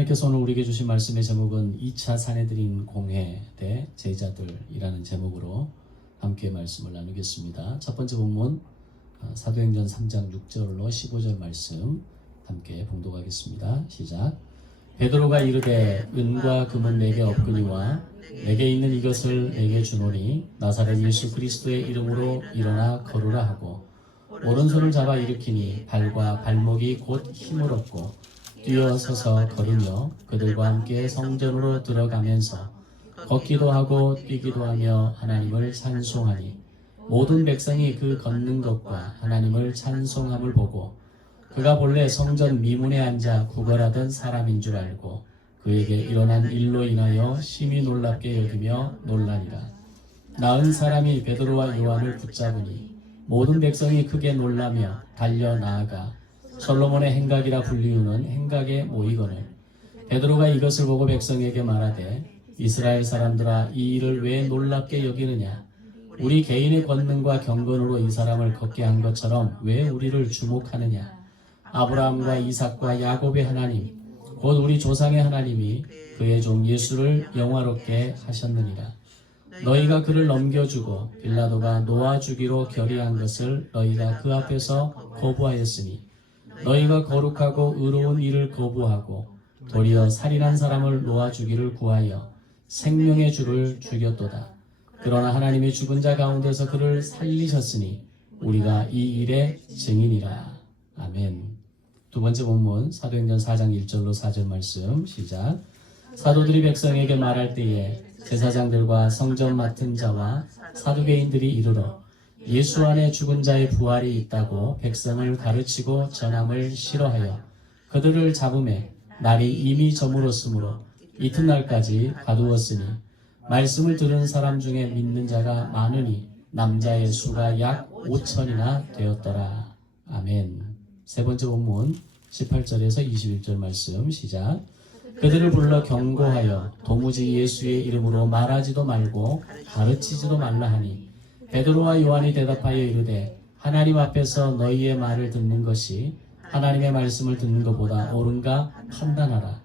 하나님께서 오늘 우리에게 주신 말씀의 제목은 2차 산해드린 공회 대 제자들이라는 제목으로 함께 말씀을 나누겠습니다. 첫 번째 본문 사도행전 3장 6절로 15절 말씀 함께 봉독하겠습니다. 시작. 베드로가 이르되 은과 금은 내게 없거니와 내게 있는 이것을 내게 주노니 나사렛 예수 그리스도의 이름으로 일어나 걸으라 하고 오른손을 잡아 일으키니 발과 발목이 곧 힘을 얻고 뛰어서서 걸으며 그들과 함께 성전으로 들어가면서 걷기도 하고 뛰기도 하며 하나님을 찬송하니 모든 백성이 그 걷는 것과 하나님을 찬송함을 보고 그가 본래 성전 미문에 앉아 구걸하던 사람인 줄 알고 그에게 일어난 일로 인하여 심히 놀랍게 여기며 놀라니라. 나은 사람이 베드로와 요한을 붙잡으니 모든 백성이 크게 놀라며 달려 나아가 솔로몬의 행각이라 불리우는 행각에 모이거늘 베드로가 이것을 보고 백성에게 말하되 이스라엘 사람들아 이 일을 왜 놀랍게 여기느냐. 우리 개인의 권능과 경건으로 이 사람을 걷게 한 것처럼 왜 우리를 주목하느냐. 아브라함과 이삭과 야곱의 하나님 곧 우리 조상의 하나님이 그의 종 예수를 영화롭게 하셨느니라. 너희가 그를 넘겨주고 빌라도가 놓아주기로 결의한 것을 너희가 그 앞에서 거부하였으니 너희가 거룩하고 의로운 일을 거부하고 도리어 살인한 사람을 놓아주기를 구하여 생명의 주를 죽였도다. 그러나 하나님이 죽은 자 가운데서 그를 살리셨으니 우리가 이 일의 증인이라. 아멘. 두 번째 본문 사도행전 4장 1절로 4절 말씀 시작. 사도들이 백성에게 말할 때에 제사장들과 성전 맡은 자와 사두개인들이 이르러 예수 안에 죽은 자의 부활이 있다고 백성을 가르치고 전함을 싫어하여 그들을 잡음에 날이 이미 저물었으므로 이튿날까지 가두었으니 말씀을 들은 사람 중에 믿는 자가 많으니 남자의 수가 약 5천이나 되었더라. 아멘. 세 번째 본문 18절에서 21절 말씀 시작. 그들을 불러 경고하여 도무지 예수의 이름으로 말하지도 말고 가르치지도 말라 하니 베드로와 요한이 대답하여 이르되 하나님 앞에서 너희의 말을 듣는 것이 하나님의 말씀을 듣는 것보다 옳은가 판단하라.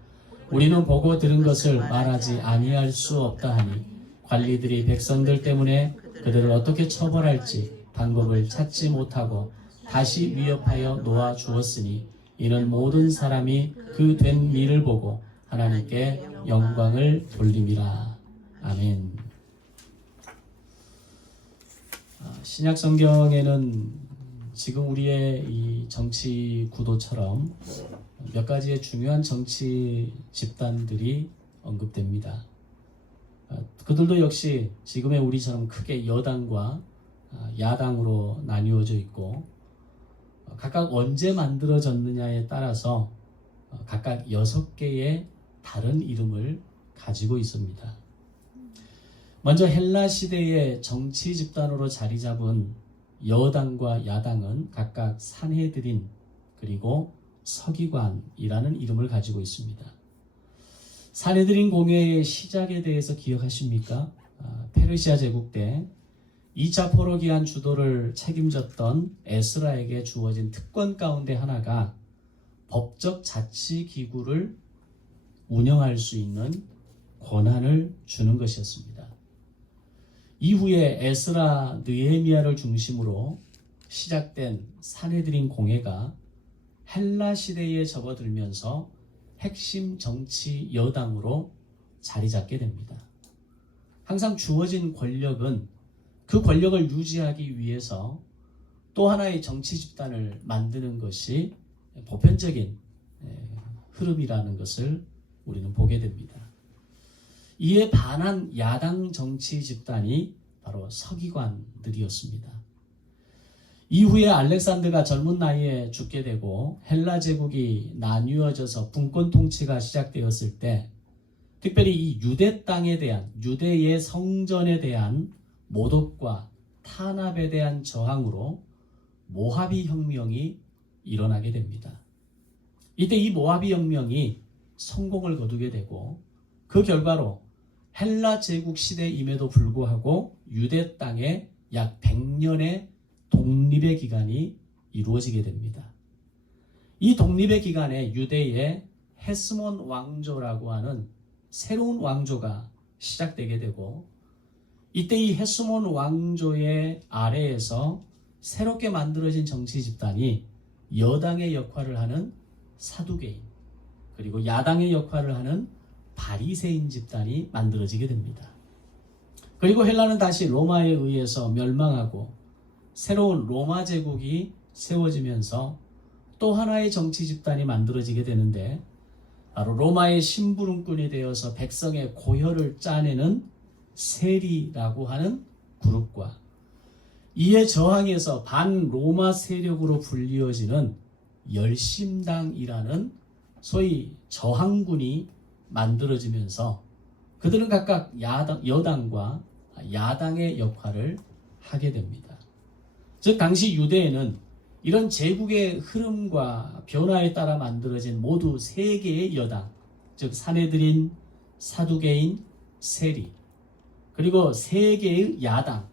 우리는 보고 들은 것을 말하지 아니할 수 없다 하니 관리들이 백성들 때문에 그들을 어떻게 처벌할지 방법을 찾지 못하고 다시 위협하여 놓아 주었으니 이는 모든 사람이 그 된 일을 보고 하나님께 영광을 돌림이라. 아멘. 신약 성경에는 지금 우리의 이 정치 구도처럼 몇 가지의 중요한 정치 집단들이 언급됩니다. 그들도 역시 지금의 우리처럼 크게 여당과 야당으로 나뉘어져 있고 각각 언제 만들어졌느냐에 따라서 각각 6개의 다른 이름을 가지고 있습니다. 먼저 헬라 시대의 정치 집단으로 자리 잡은 여당과 야당은 각각 산헤드린 그리고 서기관이라는 이름을 가지고 있습니다. 산헤드린 공회의 시작에 대해서 기억하십니까? 페르시아 제국 때 2차 포로기한 주도를 책임졌던 에스라에게 주어진 특권 가운데 하나가 법적 자치 기구를 운영할 수 있는 권한을 주는 것이었습니다. 이후에 에스라 느헤미야를 중심으로 시작된 산헤드린 공회가 헬라 시대에 접어들면서 핵심 정치 여당으로 자리 잡게 됩니다. 항상 주어진 권력은 그 권력을 유지하기 위해서 또 하나의 정치 집단을 만드는 것이 보편적인 흐름이라는 것을 우리는 보게 됩니다. 이에 반한 야당 정치 집단이 바로 서기관들이었습니다. 이후에 알렉산더가 젊은 나이에 죽게 되고 헬라 제국이 나뉘어져서 분권 통치가 시작되었을 때 특별히 이 유대 땅에 대한 유대의 성전에 대한 모독과 탄압에 대한 저항으로 모하비 혁명이 일어나게 됩니다. 이때 이 모하비 혁명이 성공을 거두게 되고 그 결과로 헬라 제국 시대임에도 불구하고 유대 땅에 약 100년의 독립의 기간이 이루어지게 됩니다. 이 독립의 기간에 유대의 헤스몬 왕조라고 하는 새로운 왕조가 시작되게 되고, 이때 이 헤스몬 왕조의 아래에서 새롭게 만들어진 정치 집단이 여당의 역할을 하는 사두개인, 그리고 야당의 역할을 하는 바리새인 집단이 만들어지게 됩니다. 그리고 헬라는 다시 로마에 의해서 멸망하고 새로운 로마 제국이 세워지면서 또 하나의 정치 집단이 만들어지게 되는데, 바로 로마의 심부름꾼이 되어서 백성의 고혈을 짜내는 세리라고 하는 그룹과 이에 저항해서 반로마 세력으로 불리어지는 열심당이라는 소위 저항군이 만들어지면서 그들은 각각 여당과 야당의 역할을 하게 됩니다. 즉 당시 유대에는 이런 제국의 흐름과 변화에 따라 만들어진 모두 세 개의 여당, 즉 사내들인, 사두개인, 세리, 그리고 세 개의 야당,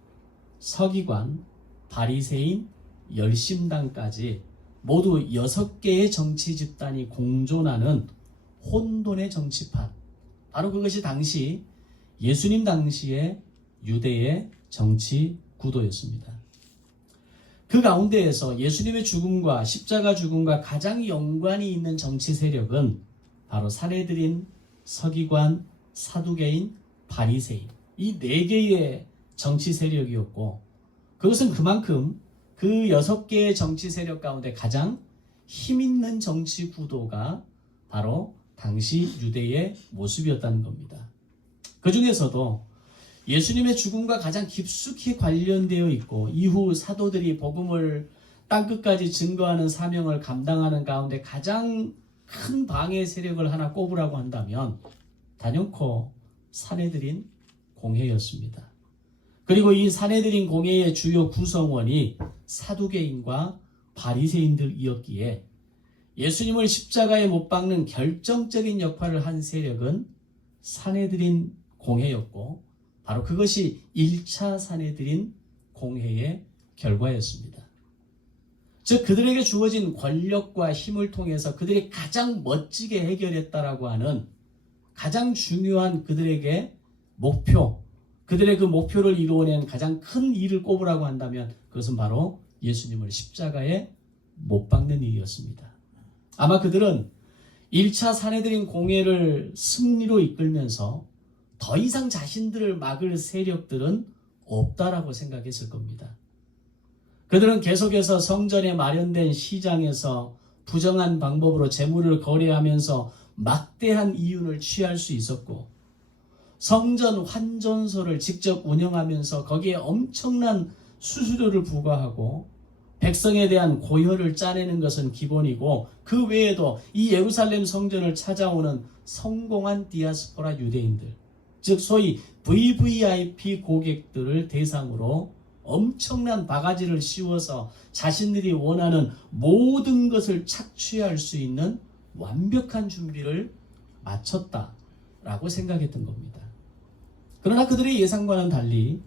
서기관, 바리새인, 열심당까지 모두 6개의 정치 집단이 공존하는 혼돈의 정치판, 바로 그것이 당시 예수님 당시의 유대의 정치 구도였습니다. 그 가운데에서 예수님의 죽음과 십자가 죽음과 가장 연관이 있는 정치 세력은 바로 사내들인, 서기관, 사두개인, 바리새인, 이 4개의 정치 세력이었고, 그것은 그만큼 그 6개의 정치 세력 가운데 가장 힘있는 정치 구도가 바로 당시 유대의 모습이었다는 겁니다. 그 중에서도 예수님의 죽음과 가장 깊숙이 관련되어 있고 이후 사도들이 복음을 땅끝까지 증거하는 사명을 감당하는 가운데 가장 큰 방해 세력을 하나 꼽으라고 한다면 단연코 사내들인 공회였습니다. 그리고 이 사내들인 공회의 주요 구성원이 사두개인과 바리새인들이었기에 예수님을 십자가에 못 박는 결정적인 역할을 한 세력은 사내들인 공회였고, 바로 그것이 1차 사내들인 공회의 결과였습니다. 즉 그들에게 주어진 권력과 힘을 통해서 그들이 가장 멋지게 해결했다라고 하는 가장 중요한 그들에게 목표, 그들의 그 목표를 이루어낸 가장 큰 일을 꼽으라고 한다면 그것은 바로 예수님을 십자가에 못 박는 일이었습니다. 아마 그들은 1차 사내들인 공회를 승리로 이끌면서 더 이상 자신들을 막을 세력들은 없다라고 생각했을 겁니다. 그들은 계속해서 성전에 마련된 시장에서 부정한 방법으로 재물을 거래하면서 막대한 이윤을 취할 수 있었고, 성전 환전소를 직접 운영하면서 거기에 엄청난 수수료를 부과하고 백성에 대한 고혈을 짜내는 것은 기본이고, 그 외에도 이 예루살렘 성전을 찾아오는 성공한 디아스포라 유대인들, 즉 소위 VVIP 고객들을 대상으로 엄청난 바가지를 씌워서 자신들이 원하는 모든 것을 착취할 수 있는 완벽한 준비를 마쳤다라고 생각했던 겁니다. 그러나 그들의 예상과는 달리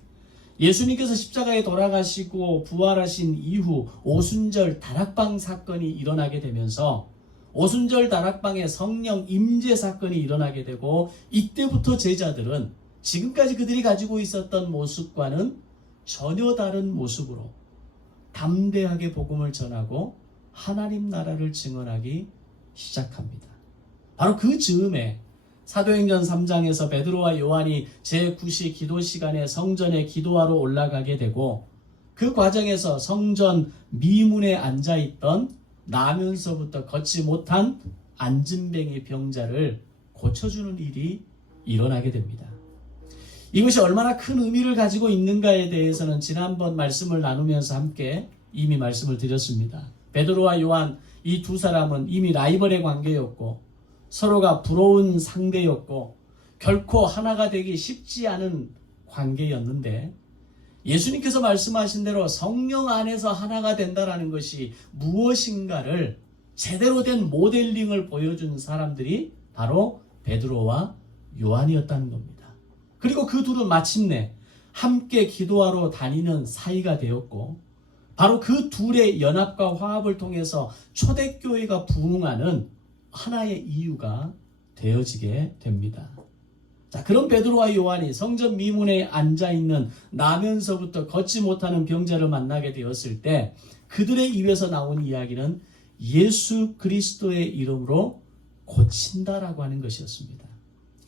예수님께서 십자가에 돌아가시고 부활하신 이후 오순절 다락방 사건이 일어나게 되면서 오순절 다락방에 성령 임재 사건이 일어나게 되고, 이때부터 제자들은 지금까지 그들이 가지고 있었던 모습과는 전혀 다른 모습으로 담대하게 복음을 전하고 하나님 나라를 증언하기 시작합니다. 바로 그 즈음에 사도행전 3장에서 베드로와 요한이 제9시 기도 시간에 성전에 기도하러 올라가게 되고, 그 과정에서 성전 미문에 앉아있던 나면서부터 걷지 못한 안진뱅이 병자를 고쳐주는 일이 일어나게 됩니다. 이것이 얼마나 큰 의미를 가지고 있는가에 대해서는 지난번 말씀을 나누면서 함께 이미 말씀을 드렸습니다. 베드로와 요한 이 두 사람은 이미 라이벌의 관계였고 서로가 부러운 상대였고 결코 하나가 되기 쉽지 않은 관계였는데, 예수님께서 말씀하신 대로 성령 안에서 하나가 된다라는 것이 무엇인가를 제대로 된 모델링을 보여준 사람들이 바로 베드로와 요한이었다는 겁니다. 그리고 그 둘은 마침내 함께 기도하러 다니는 사이가 되었고, 바로 그 둘의 연합과 화합을 통해서 초대교회가 부흥하는 하나의 이유가 되어지게 됩니다. 자, 그런 베드로와 요한이 성전 미문에 앉아있는 나면서부터 걷지 못하는 병자를 만나게 되었을 때 그들의 입에서 나온 이야기는 예수 그리스도의 이름으로 고친다라고 하는 것이었습니다.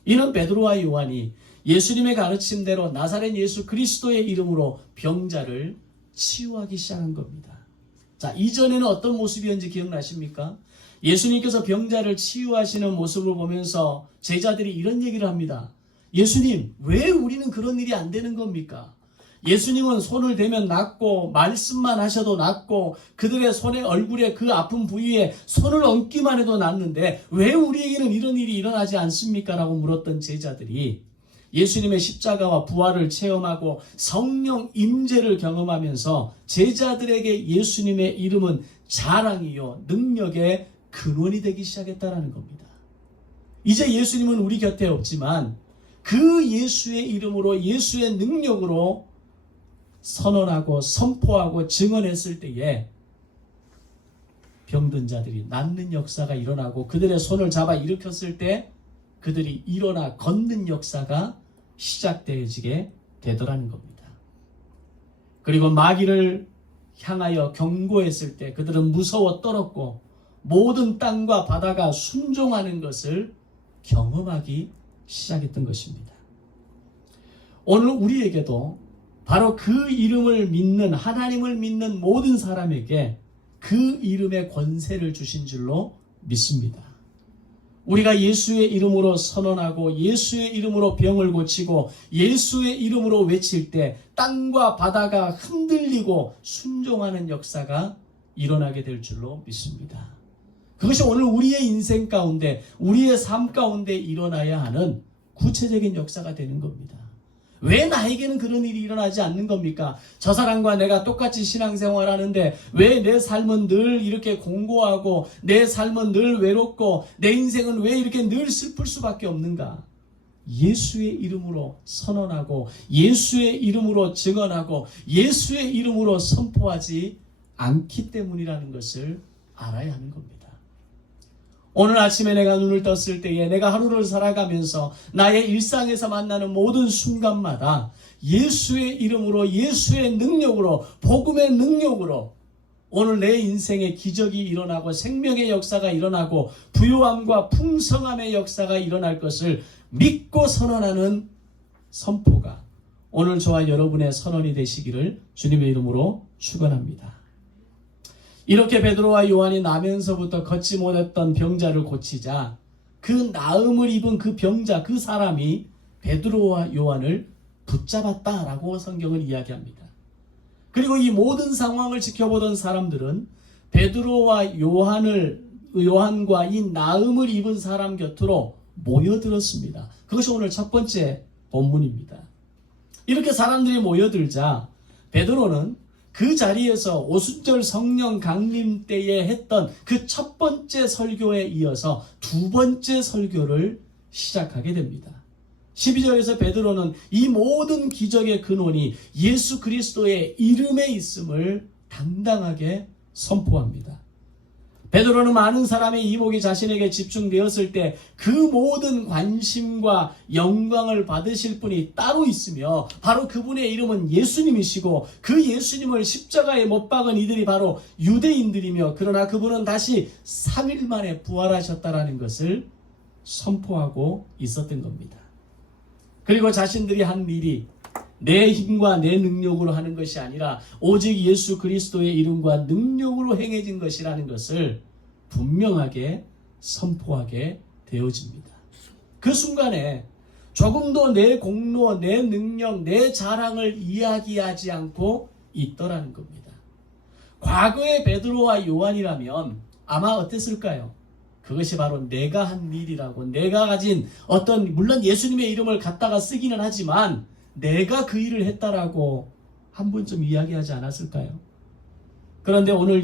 이는 베드로와 요한이 예수님의 가르침대로 나사렛 예수 그리스도의 이름으로 병자를 치유하기 시작한 겁니다. 자, 이전에는 어떤 모습이었는지 기억나십니까? 예수님께서 병자를 치유하시는 모습을 보면서 제자들이 이런 얘기를 합니다. 예수님, 왜 우리는 그런 일이 안 되는 겁니까? 예수님은 손을 대면 낫고 말씀만 하셔도 낫고 그들의 손에 얼굴에 그 아픈 부위에 손을 얹기만 해도 낫는데 왜 우리에게는 이런 일이 일어나지 않습니까? 라고 물었던 제자들이 예수님의 십자가와 부활을 체험하고 성령 임재를 경험하면서 제자들에게 예수님의 이름은 자랑이요 능력의 근원이 되기 시작했다는 겁니다. 이제 예수님은 우리 곁에 없지만 그 예수의 이름으로 예수의 능력으로 선언하고 선포하고 증언했을 때에 병든 자들이 낫는 역사가 일어나고 그들의 손을 잡아 일으켰을 때 그들이 일어나 걷는 역사가 시작되어지게 되더라는 겁니다. 그리고 마귀를 향하여 경고했을 때 그들은 무서워 떨었고 모든 땅과 바다가 순종하는 것을 경험하기 시작했던 것입니다. 오늘 우리에게도 바로 그 이름을 믿는 하나님을 믿는 모든 사람에게 그 이름의 권세를 주신 줄로 믿습니다. 우리가 예수의 이름으로 선언하고 예수의 이름으로 병을 고치고 예수의 이름으로 외칠 때 땅과 바다가 흔들리고 순종하는 역사가 일어나게 될 줄로 믿습니다. 그것이 오늘 우리의 인생 가운데 우리의 삶 가운데 일어나야 하는 구체적인 역사가 되는 겁니다. 왜 나에게는 그런 일이 일어나지 않는 겁니까? 저 사람과 내가 똑같이 신앙생활 하는데 왜 내 삶은 늘 이렇게 공고하고 내 삶은 늘 외롭고 내 인생은 왜 이렇게 늘 슬플 수밖에 없는가? 예수의 이름으로 선언하고 예수의 이름으로 증언하고 예수의 이름으로 선포하지 않기 때문이라는 것을 알아야 하는 겁니다. 오늘 아침에 내가 눈을 떴을 때에 내가 하루를 살아가면서 나의 일상에서 만나는 모든 순간마다 예수의 이름으로 예수의 능력으로 복음의 능력으로 오늘 내 인생에 기적이 일어나고 생명의 역사가 일어나고 부유함과 풍성함의 역사가 일어날 것을 믿고 선언하는 선포가 오늘 저와 여러분의 선언이 되시기를 주님의 이름으로 축원합니다. 이렇게 베드로와 요한이 나면서부터 걷지 못했던 병자를 고치자 그 나음을 입은 그 병자 그 사람이 베드로와 요한을 붙잡았다라고 성경은 이야기합니다. 그리고 이 모든 상황을 지켜보던 사람들은 베드로와 요한과 이 나음을 입은 사람 곁으로 모여들었습니다. 그것이 오늘 첫 번째 본문입니다. 이렇게 사람들이 모여들자 베드로는 그 자리에서 오순절 성령 강림 때에 했던 그 첫 번째 설교에 이어서 두 번째 설교를 시작하게 됩니다. 12절에서 베드로는 이 모든 기적의 근원이 예수 그리스도의 이름에 있음을 당당하게 선포합니다. 베드로는 많은 사람의 이목이 자신에게 집중되었을 때 그 모든 관심과 영광을 받으실 분이 따로 있으며 바로 그분의 이름은 예수님이시고 그 예수님을 십자가에 못 박은 이들이 바로 유대인들이며 그러나 그분은 다시 3일 만에 부활하셨다라는 것을 선포하고 있었던 겁니다. 그리고 자신들이 한 일이 내 힘과 내 능력으로 하는 것이 아니라 오직 예수 그리스도의 이름과 능력으로 행해진 것이라는 것을 분명하게 선포하게 되어집니다. 그 순간에 조금도 내 공로, 내 능력, 내 자랑을 이야기하지 않고 있더라는 겁니다. 과거의 베드로와 요한이라면 아마 어땠을까요? 그것이 바로 내가 한 일이라고 내가 가진 어떤 물론 예수님의 이름을 갖다가 쓰기는 하지만 내가 그 일을 했다라고 한 번쯤 이야기하지 않았을까요? 그런데 오늘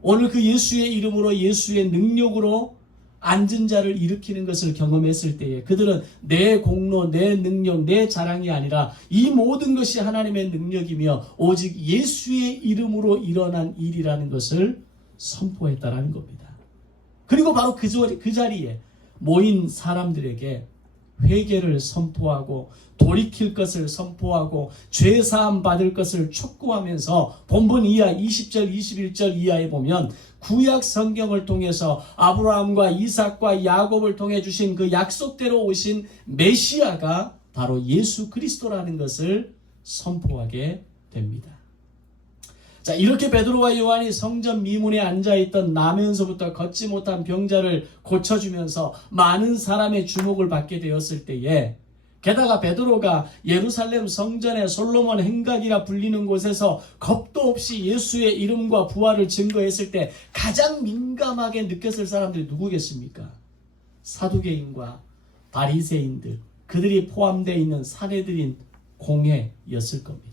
오늘 그 예수의 이름으로 예수의 능력으로 앉은 자를 일으키는 것을 경험했을 때에 그들은 내 공로, 내 능력, 내 자랑이 아니라 이 모든 것이 하나님의 능력이며 오직 예수의 이름으로 일어난 일이라는 것을 선포했다라는 겁니다. 그리고 바로 그 자리에 모인 사람들에게 회개를 선포하고 돌이킬 것을 선포하고 죄사함 받을 것을 촉구하면서 본문 이하 20절 21절 이하에 보면 구약 성경을 통해서 아브라함과 이삭과 야곱을 통해 주신 그 약속대로 오신 메시아가 바로 예수 그리스도라는 것을 선포하게 됩니다. 자, 이렇게 베드로와 요한이 성전 미문에 앉아있던 나면서부터 걷지 못한 병자를 고쳐주면서 많은 사람의 주목을 받게 되었을 때에, 게다가 베드로가 예루살렘 성전의 솔로몬 행각이라 불리는 곳에서 겁도 없이 예수의 이름과 부활을 증거했을 때 가장 민감하게 느꼈을 사람들이 누구겠습니까? 사두개인과 바리새인들, 그들이 포함되어 있는 사내들인 공회였을 겁니다.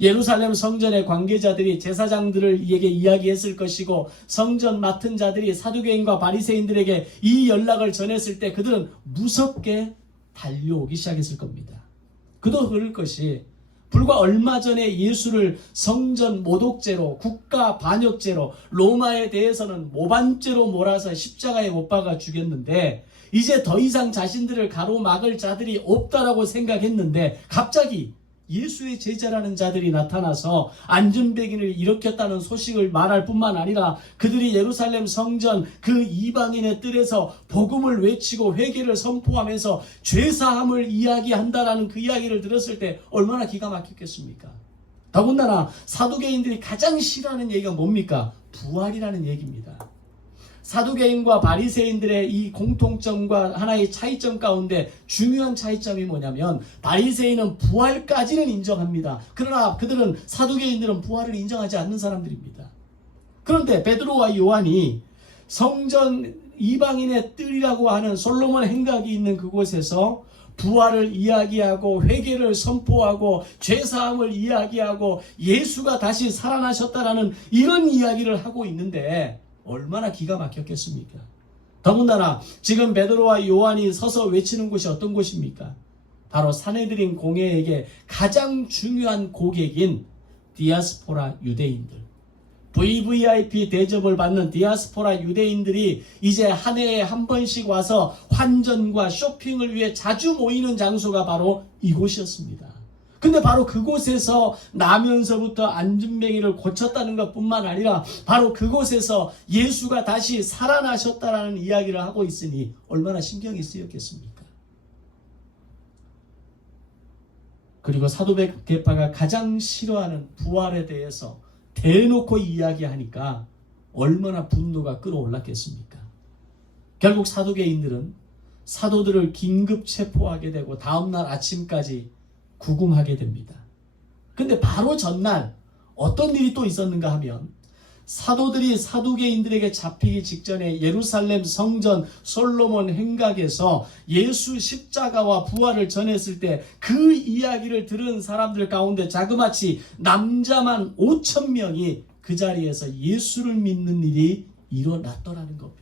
예루살렘 성전의 관계자들이 제사장들을 이에게 이야기했을 것이고, 성전 맡은 자들이 사두개인과 바리새인들에게 이 연락을 전했을 때 그들은 무섭게 달려오기 시작했을 겁니다. 그도 그럴 것이, 불과 얼마 전에 예수를 성전 모독죄로, 국가 반역죄로, 로마에 대해서는 모반죄로 몰아서 십자가에 못 박아 죽였는데, 이제 더 이상 자신들을 가로막을 자들이 없다라고 생각했는데 갑자기 예수의 제자라는 자들이 나타나서 안전배기를 일으켰다는 소식을 말할 뿐만 아니라 그들이 예루살렘 성전 그 이방인의 뜰에서 복음을 외치고 회개를 선포하면서 죄사함을 이야기한다라는 그 이야기를 들었을 때 얼마나 기가 막혔겠습니까? 더군다나 사두개인들이 가장 싫어하는 얘기가 뭡니까? 부활이라는 얘기입니다. 사두개인과 바리새인들의 이 공통점과 하나의 차이점 가운데 중요한 차이점이 뭐냐면, 바리새인은 부활까지는 인정합니다. 그러나 그들은, 사두개인들은 부활을 인정하지 않는 사람들입니다. 그런데 베드로와 요한이 성전 이방인의 뜰이라고 하는 솔로몬 행각이 있는 그곳에서 부활을 이야기하고 회개를 선포하고 죄사함을 이야기하고 예수가 다시 살아나셨다라는 이런 이야기를 하고 있는데 얼마나 기가 막혔겠습니까? 더군다나 지금 베드로와 요한이 서서 외치는 곳이 어떤 곳입니까? 바로 사내들인 공회에게 가장 중요한 고객인 디아스포라 유대인들, VVIP 대접을 받는 디아스포라 유대인들이 이제 한 해에 한 번씩 와서 환전과 쇼핑을 위해 자주 모이는 장소가 바로 이곳이었습니다. 근데 바로 그곳에서 나면서부터 안진뱅이를 고쳤다는 것뿐만 아니라 바로 그곳에서 예수가 다시 살아나셨다라는 이야기를 하고 있으니 얼마나 신경이 쓰였겠습니까? 그리고 사도계파가 가장 싫어하는 부활에 대해서 대놓고 이야기하니까 얼마나 분노가 끌어올랐겠습니까? 결국 사두개인들은 사도들을 긴급 체포하게 되고 다음날 아침까지 구금하게 됩니다. 근데 바로 전날 어떤 일이 또 있었는가 하면, 사도들이 사두개인들에게 잡히기 직전에 예루살렘 성전 솔로몬 행각에서 예수 십자가와 부활을 전했을 때 그 이야기를 들은 사람들 가운데 자그마치 남자만 5,000명이 그 자리에서 예수를 믿는 일이 일어났더라는 겁니다.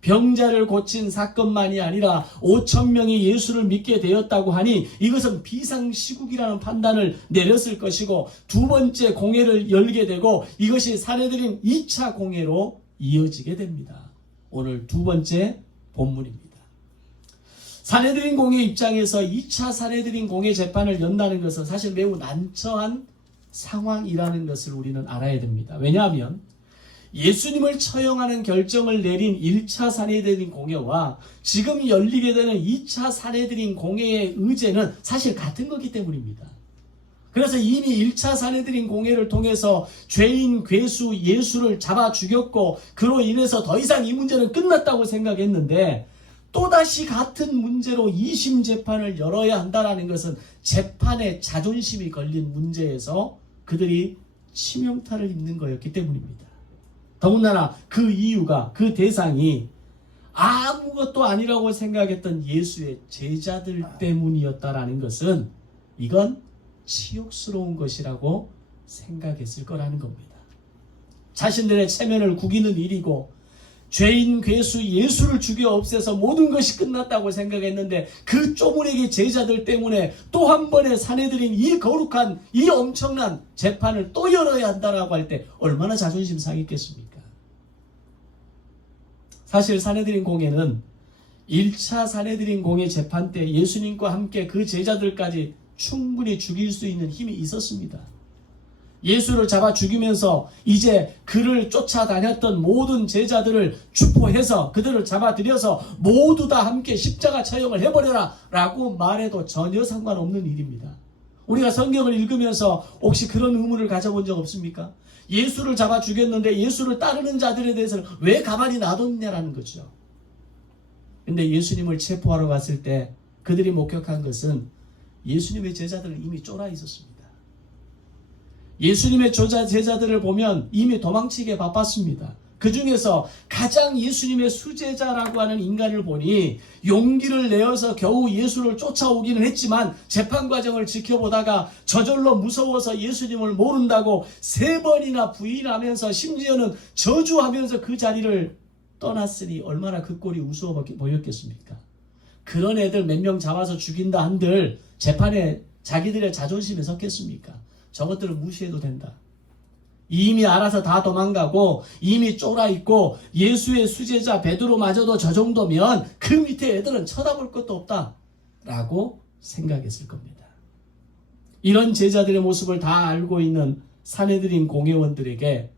병자를 고친 사건만이 아니라 5,000명이 예수를 믿게 되었다고 하니 이것은 비상시국이라는 판단을 내렸을 것이고, 두 번째 공회를 열게 되고 이것이 사내들인 2차 공회로 이어지게 됩니다. 오늘 두 번째 본문입니다. 사내들인 공회 입장에서 2차 사내들인 공회 재판을 연다는 것은 사실 매우 난처한 상황이라는 것을 우리는 알아야 됩니다. 왜냐하면 예수님을 처형하는 결정을 내린 1차 사내들인 공회와 지금 열리게 되는 2차 사내들인 공회의 의제는 사실 같은 거기 때문입니다. 그래서 이미 1차 사내들인 공회를 통해서 죄인 괴수 예수를 잡아 죽였고 그로 인해서 더 이상 이 문제는 끝났다고 생각했는데, 또다시 같은 문제로 2심 재판을 열어야 한다는 것은 재판에 자존심이 걸린 문제에서 그들이 치명타를 입는 거였기 때문입니다. 더군다나 그 이유가, 그 대상이 아무것도 아니라고 생각했던 예수의 제자들 때문이었다라는 것은 이건 치욕스러운 것이라고 생각했을 거라는 겁니다. 자신들의 체면을 구기는 일이고 죄인 괴수 예수를 죽여 없애서 모든 것이 끝났다고 생각했는데 그 쪼무레기 제자들 때문에 또 한 번의 사내들인 이 거룩한 이 엄청난 재판을 또 열어야 한다라고 할 때 얼마나 자존심 상했겠습니까? 사실 사내들인 공회는 1차 사내들인 공회 재판 때 예수님과 함께 그 제자들까지 충분히 죽일 수 있는 힘이 있었습니다. 예수를 잡아 죽이면서 이제 그를 쫓아다녔던 모든 제자들을 추포해서 그들을 잡아들여서 모두 다 함께 십자가 처형을 해버려라 라고 말해도 전혀 상관없는 일입니다. 우리가 성경을 읽으면서 혹시 그런 의문을 가져본 적 없습니까? 예수를 잡아 죽였는데 예수를 따르는 자들에 대해서는 왜 가만히 놔뒀냐라는 거죠. 근데 예수님을 체포하러 갔을 때 그들이 목격한 것은 예수님의 제자들은 이미 쫄아 있었습니다. 예수님의 제자들을 보면 이미 도망치기에 바빴습니다. 그 중에서 가장 예수님의 수제자라고 하는 인간을 보니 용기를 내어서 겨우 예수를 쫓아오기는 했지만 재판 과정을 지켜보다가 저절로 무서워서 예수님을 모른다고 3번이나 부인하면서 심지어는 저주하면서 그 자리를 떠났으니 얼마나 그 꼴이 우스워 보였겠습니까? 그런 애들 몇 명 잡아서 죽인다 한들 재판에 자기들의 자존심에 섰겠습니까? 저것들을 무시해도 된다. 이미 알아서 다 도망가고 이미 쫄아있고 예수의 수제자 베드로마저도 저 정도면 그 밑에 애들은 쳐다볼 것도 없다 라고 생각했을 겁니다. 이런 제자들의 모습을 다 알고 있는 사내들인 공회원들에게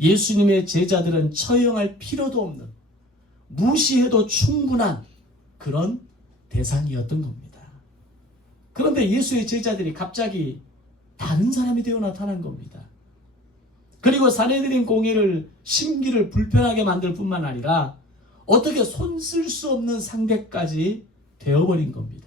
예수님의 제자들은 처형할 필요도 없는, 무시해도 충분한 그런 대상이었던 겁니다. 그런데 예수의 제자들이 갑자기 다른 사람이 되어 나타난 겁니다. 그리고 사내들인 공회를 심기를 불편하게 만들 뿐만 아니라 어떻게 손 쓸 수 없는 상대까지 되어버린 겁니다.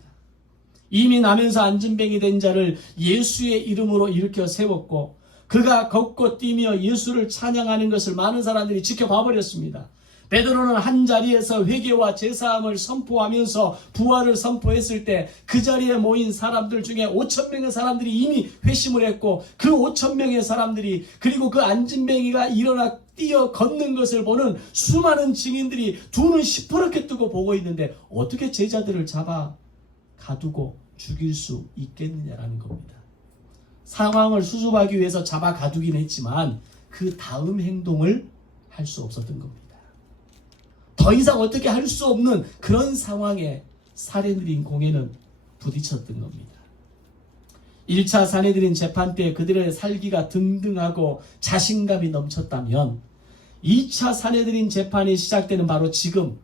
이미 나면서 안진뱅이 된 자를 예수의 이름으로 일으켜 세웠고 그가 걷고 뛰며 예수를 찬양하는 것을 많은 사람들이 지켜봐 버렸습니다. 베드로는 한 자리에서 회개와 제사함을 선포하면서 부활을 선포했을 때 그 자리에 모인 사람들 중에 5,000명의 사람들이 이미 회심을 했고 그 5,000명의 사람들이 그리고 그 안진뱅이가 일어나 뛰어 걷는 것을 보는 수많은 증인들이 두 눈 시퍼렇게 뜨고 보고 있는데 어떻게 제자들을 잡아 가두고 죽일 수 있겠느냐라는 겁니다. 상황을 수습하기 위해서 잡아 가두긴 했지만 그 다음 행동을 할 수 없었던 겁니다. 더 이상 어떻게 할 수 없는 그런 상황에 사내들인 공회는 부딪혔던 겁니다. 1차 사내들인 재판 때 그들의 살기가 등등하고 자신감이 넘쳤다면 2차 사내들인 재판이 시작되는 바로 지금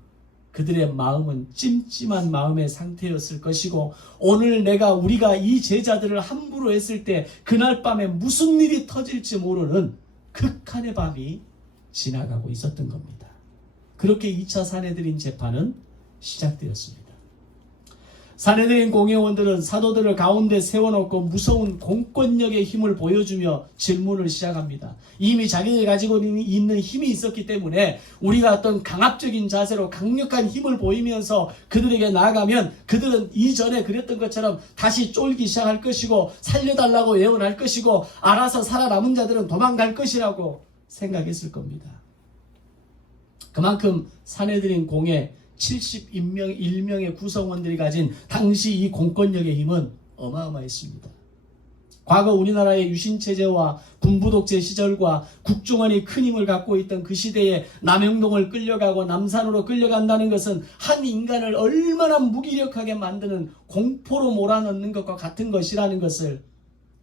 그들의 마음은 찜찜한 마음의 상태였을 것이고 오늘 우리가 이 제자들을 함부로 했을 때 그날 밤에 무슨 일이 터질지 모르는 극한의 밤이 지나가고 있었던 겁니다. 그렇게 2차 사내들인 재판은 시작되었습니다. 사내들인 공회원들은 사도들을 가운데 세워놓고 무서운 공권력의 힘을 보여주며 질문을 시작합니다. 이미 자기들이 가지고 있는 힘이 있었기 때문에 우리가 어떤 강압적인 자세로 강력한 힘을 보이면서 그들에게 나아가면 그들은 이전에 그랬던 것처럼 다시 쫄기 시작할 것이고 살려달라고 예언할 것이고 알아서 살아남은 자들은 도망갈 것이라고 생각했을 겁니다. 그만큼 사내들인 공회 71명의 구성원들이 가진 당시 이 공권력의 힘은 어마어마했습니다. 과거 우리나라의 유신체제와 군부독재 시절과 국정원이 큰 힘을 갖고 있던 그 시대에 남영동을 끌려가고 남산으로 끌려간다는 것은 한 인간을 얼마나 무기력하게 만드는 공포로 몰아넣는 것과 같은 것이라는 것을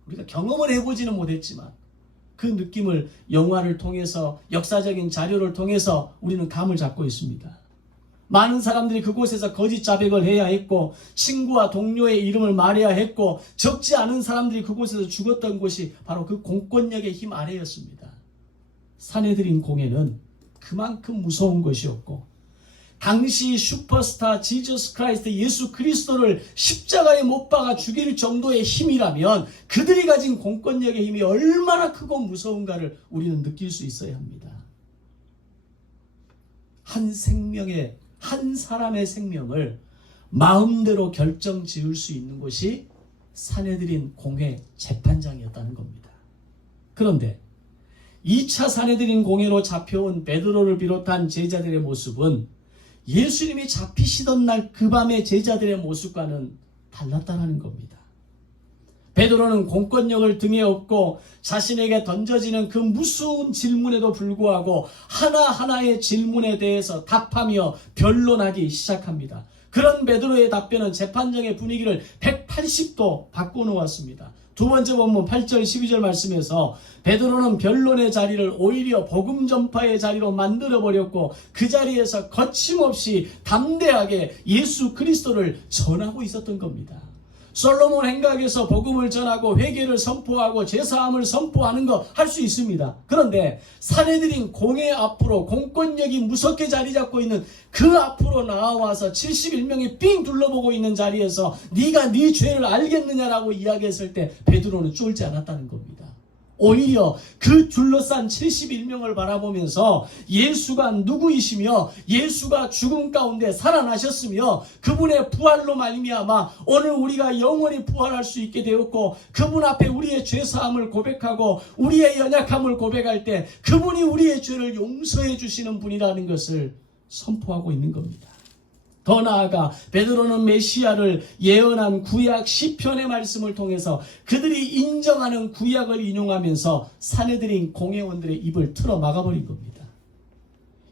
우리가 경험을 해보지는 못했지만 그 느낌을 영화를 통해서 역사적인 자료를 통해서 우리는 감을 잡고 있습니다. 많은 사람들이 그곳에서 거짓 자백을 해야 했고 친구와 동료의 이름을 말해야 했고 적지 않은 사람들이 그곳에서 죽었던 곳이 바로 그 공권력의 힘 아래였습니다. 사내들인 공회는 그만큼 무서운 것이었고 당시 슈퍼스타 지저스 크라이스트 예수 그리스도를 십자가에 못 박아 죽일 정도의 힘이라면 그들이 가진 공권력의 힘이 얼마나 크고 무서운가를 우리는 느낄 수 있어야 합니다. 한 사람의 생명을 마음대로 결정 지을 수 있는 곳이 사내들인 공회 재판장이었다는 겁니다. 그런데 2차 사내들인 공회로 잡혀온 베드로를 비롯한 제자들의 모습은 예수님이 잡히시던 날 그 밤의 제자들의 모습과는 달랐다는 겁니다. 베드로는 공권력을 등에 업고 자신에게 던져지는 그 무서운 질문에도 불구하고 하나하나의 질문에 대해서 답하며 변론하기 시작합니다. 그런 베드로의 답변은 재판정의 분위기를 180도 바꿔놓았습니다. 두 번째 본문 8절 12절 말씀에서 베드로는 변론의 자리를 오히려 복음 전파의 자리로 만들어버렸고 그 자리에서 거침없이 담대하게 예수 그리스도를 전하고 있었던 겁니다. 솔로몬 행각에서 복음을 전하고 회개를 선포하고 죄사함을 선포하는 거 할 수 있습니다. 그런데 사내들인 공회 앞으로 공권력이 무섭게 자리 잡고 있는 그 앞으로 나와서 71명이 삥 둘러보고 있는 자리에서 네가 네 죄를 알겠느냐라고 이야기했을 때 베드로는 쫄지 않았다는 겁니다. 오히려 그 둘러싼 71명을 바라보면서 예수가 누구이시며 예수가 죽음 가운데 살아나셨으며 그분의 부활로 말미암아 오늘 우리가 영원히 부활할 수 있게 되었고 그분 앞에 우리의 죄사함을 고백하고 우리의 연약함을 고백할 때 그분이 우리의 죄를 용서해 주시는 분이라는 것을 선포하고 있는 겁니다. 더 나아가 베드로는 메시아를 예언한 구약 시편의 말씀을 통해서 그들이 인정하는 구약을 인용하면서 사내들인 공회원들의 입을 틀어 막아버린 겁니다.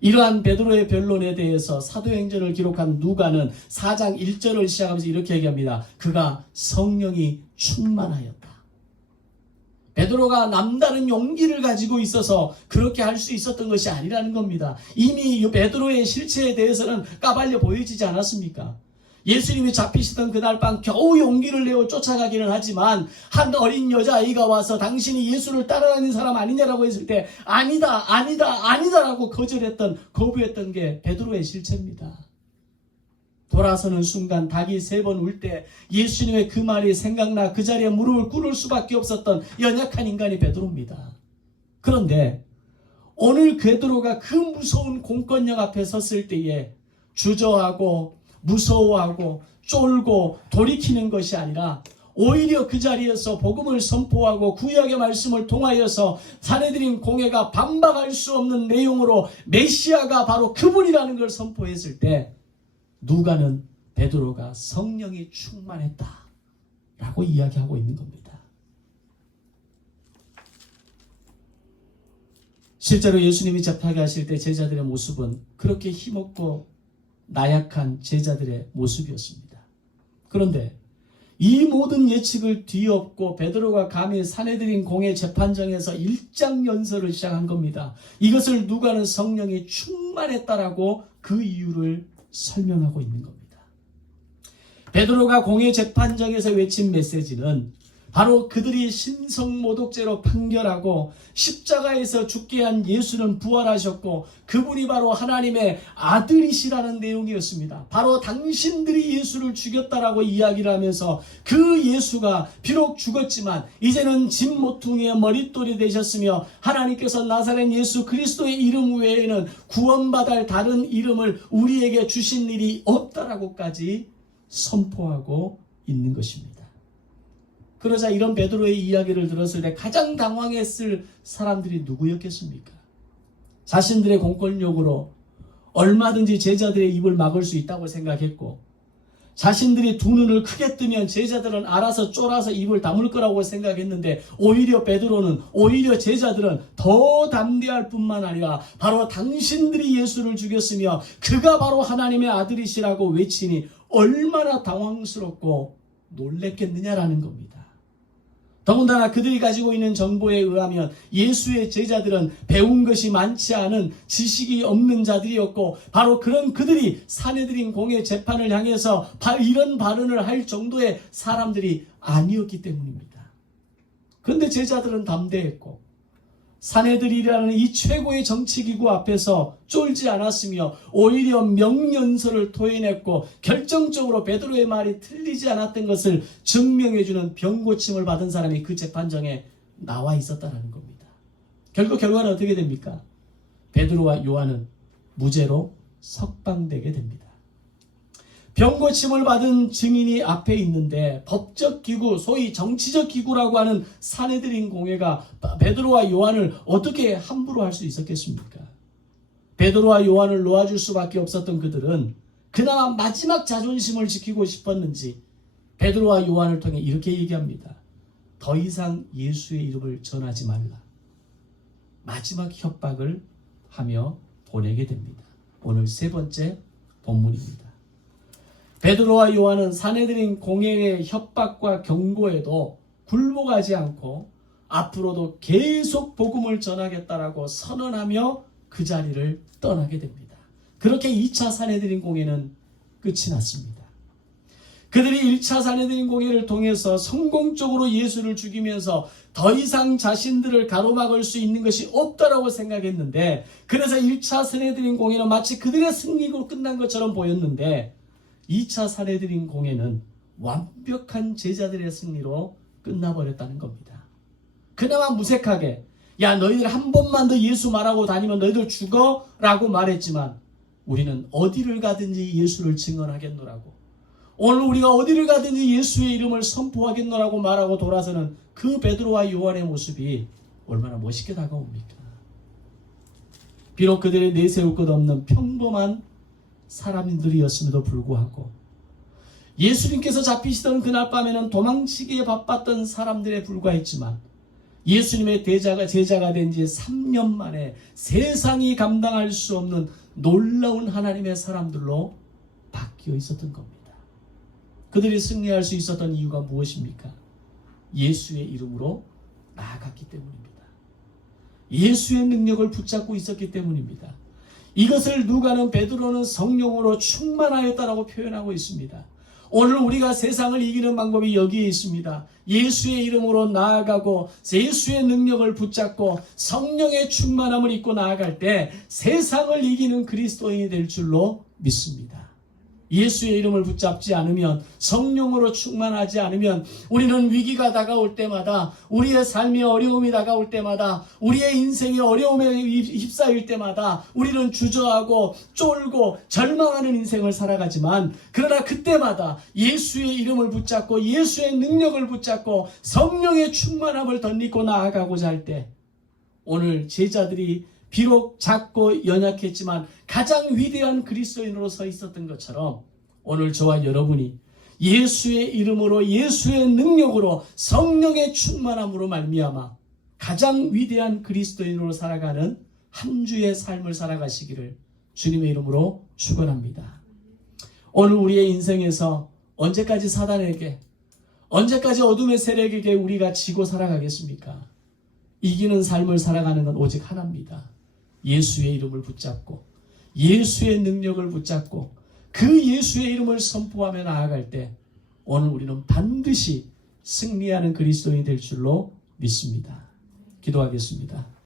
이러한 베드로의 변론에 대해서 사도행전을 기록한 누가는 4장 1절을 시작하면서 이렇게 얘기합니다. 그가 성령이 충만하였다. 베드로가 남다른 용기를 가지고 있어서 그렇게 할 수 있었던 것이 아니라는 겁니다. 이미 베드로의 실체에 대해서는 까발려 보여지지 않았습니까? 예수님이 잡히시던 그날 밤 겨우 용기를 내어 쫓아가기는 하지만 한 어린 여자아이가 와서 당신이 예수를 따라다니는 사람 아니냐라고 했을 때 아니다라고 거부했던 게 베드로의 실체입니다. 돌아서는 순간 닭이 3번 울 때 예수님의 그 말이 생각나 그 자리에 무릎을 꿇을 수밖에 없었던 연약한 인간이 베드로입니다. 그런데 오늘 베드로가 그 무서운 공권력 앞에 섰을 때에 주저하고 무서워하고 쫄고 돌이키는 것이 아니라 오히려 그 자리에서 복음을 선포하고 구약의 말씀을 통하여서 사내들인 공회가 반박할 수 없는 내용으로 메시아가 바로 그분이라는 걸 선포했을 때 누가는 베드로가 성령이 충만했다 라고 이야기하고 있는 겁니다. 실제로 예수님이 접하게 하실 때 제자들의 모습은 그렇게 힘없고 나약한 제자들의 모습이었습니다. 그런데 이 모든 예측을 뒤엎고 베드로가 감히 사내들인 공회 재판정에서 일장연설을 시작한 겁니다. 이것을 누가는 성령이 충만했다라고 그 이유를 설명하고 있는 겁니다. 베드로가 공회 재판정에서 외친 메시지는 바로 그들이 신성모독죄로 판결하고 십자가에서 죽게 한 예수는 부활하셨고 그분이 바로 하나님의 아들이시라는 내용이었습니다. 바로 당신들이 예수를 죽였다라고 이야기를 하면서 그 예수가 비록 죽었지만 이제는 진 모퉁이의 머릿돌이 되셨으며 하나님께서 나사렛 예수 그리스도의 이름 외에는 구원받을 다른 이름을 우리에게 주신 일이 없다라고까지 선포하고 있는 것입니다. 그러자 이런 베드로의 이야기를 들었을 때 가장 당황했을 사람들이 누구였겠습니까? 자신들의 공권력으로 얼마든지 제자들의 입을 막을 수 있다고 생각했고 자신들이 두 눈을 크게 뜨면 제자들은 알아서 쫄아서 입을 다물 거라고 생각했는데 오히려 베드로는 오히려 제자들은 더 담대할 뿐만 아니라 바로 당신들이 예수를 죽였으며 그가 바로 하나님의 아들이시라고 외치니 얼마나 당황스럽고 놀랬겠느냐라는 겁니다. 더군다나 그들이 가지고 있는 정보에 의하면 예수의 제자들은 배운 것이 많지 않은 지식이 없는 자들이었고 바로 그런 그들이 사내들인 공회 재판을 향해서 이런 발언을 할 정도의 사람들이 아니었기 때문입니다. 그런데 제자들은 담대했고 사내들이라는 이 최고의 정치기구 앞에서 쫄지 않았으며 오히려 명령서를 토해냈고 결정적으로 베드로의 말이 틀리지 않았던 것을 증명해주는 병고침을 받은 사람이 그 재판정에 나와 있었다는 겁니다. 결국 결과는 어떻게 됩니까? 베드로와 요한은 무죄로 석방되게 됩니다. 병고침을 받은 증인이 앞에 있는데 법적 기구, 소위 정치적 기구라고 하는 사내들인 공회가 베드로와 요한을 어떻게 함부로 할 수 있었겠습니까? 베드로와 요한을 놓아줄 수밖에 없었던 그들은 그나마 마지막 자존심을 지키고 싶었는지 베드로와 요한을 통해 이렇게 얘기합니다. 더 이상 예수의 이름을 전하지 말라. 마지막 협박을 하며 보내게 됩니다. 오늘 세 번째 본문입니다. 베드로와 요한은 사내들인 공회의 협박과 경고에도 굴복하지 않고 앞으로도 계속 복음을 전하겠다라고 선언하며 그 자리를 떠나게 됩니다. 그렇게 2차 사내들인 공회는 끝이 났습니다. 그들이 1차 사내들인 공회를 통해서 성공적으로 예수를 죽이면서 더 이상 자신들을 가로막을 수 있는 것이 없다라고 생각했는데, 그래서 1차 사내들인 공회는 마치 그들의 승리로 끝난 것처럼 보였는데 2차 사내들인 공회는 완벽한 제자들의 승리로 끝나버렸다는 겁니다. 그나마 무색하게 야 너희들 한 번만 더 예수 말하고 다니면 너희들 죽어 라고 말했지만, 우리는 어디를 가든지 예수를 증언하겠노라고, 오늘 우리가 어디를 가든지 예수의 이름을 선포하겠노라고 말하고 돌아서는 그 베드로와 요한의 모습이 얼마나 멋있게 다가옵니까? 비록 그들의 내세울 것 없는 평범한 사람들이었음에도 불구하고 예수님께서 잡히시던 그날 밤에는 도망치기에 바빴던 사람들에 불과했지만, 예수님의 제자가 된 지 3년 만에 세상이 감당할 수 없는 놀라운 하나님의 사람들로 바뀌어 있었던 겁니다. 그들이 승리할 수 있었던 이유가 무엇입니까? 예수의 이름으로 나아갔기 때문입니다. 예수의 능력을 붙잡고 있었기 때문입니다. 이것을 누가는 베드로는 성령으로 충만하였다라고 표현하고 있습니다. 오늘 우리가 세상을 이기는 방법이 여기에 있습니다. 예수의 이름으로 나아가고 예수의 능력을 붙잡고 성령의 충만함을 입고 나아갈 때 세상을 이기는 그리스도인이 될 줄로 믿습니다. 예수의 이름을 붙잡지 않으면, 성령으로 충만하지 않으면 우리는 위기가 다가올 때마다, 우리의 삶의 어려움이 다가올 때마다, 우리의 인생의 어려움에 휩싸일 때마다 우리는 주저하고 쫄고 절망하는 인생을 살아가지만, 그러나 그때마다 예수의 이름을 붙잡고 예수의 능력을 붙잡고 성령의 충만함을 덧입고 나아가고자 할 때, 오늘 제자들이 비록 작고 연약했지만 가장 위대한 그리스도인으로 서 있었던 것처럼, 오늘 저와 여러분이 예수의 이름으로 예수의 능력으로 성령의 충만함으로 말미암아 가장 위대한 그리스도인으로 살아가는 한 주의 삶을 살아가시기를 주님의 이름으로 축원합니다. 오늘 우리의 인생에서 언제까지 사단에게, 언제까지 어둠의 세력에게 우리가 지고 살아가겠습니까? 이기는 삶을 살아가는 건 오직 하나입니다. 예수의 이름을 붙잡고 예수의 능력을 붙잡고 그 예수의 이름을 선포하며 나아갈 때 오늘 우리는 반드시 승리하는 그리스도인이 될 줄로 믿습니다. 기도하겠습니다.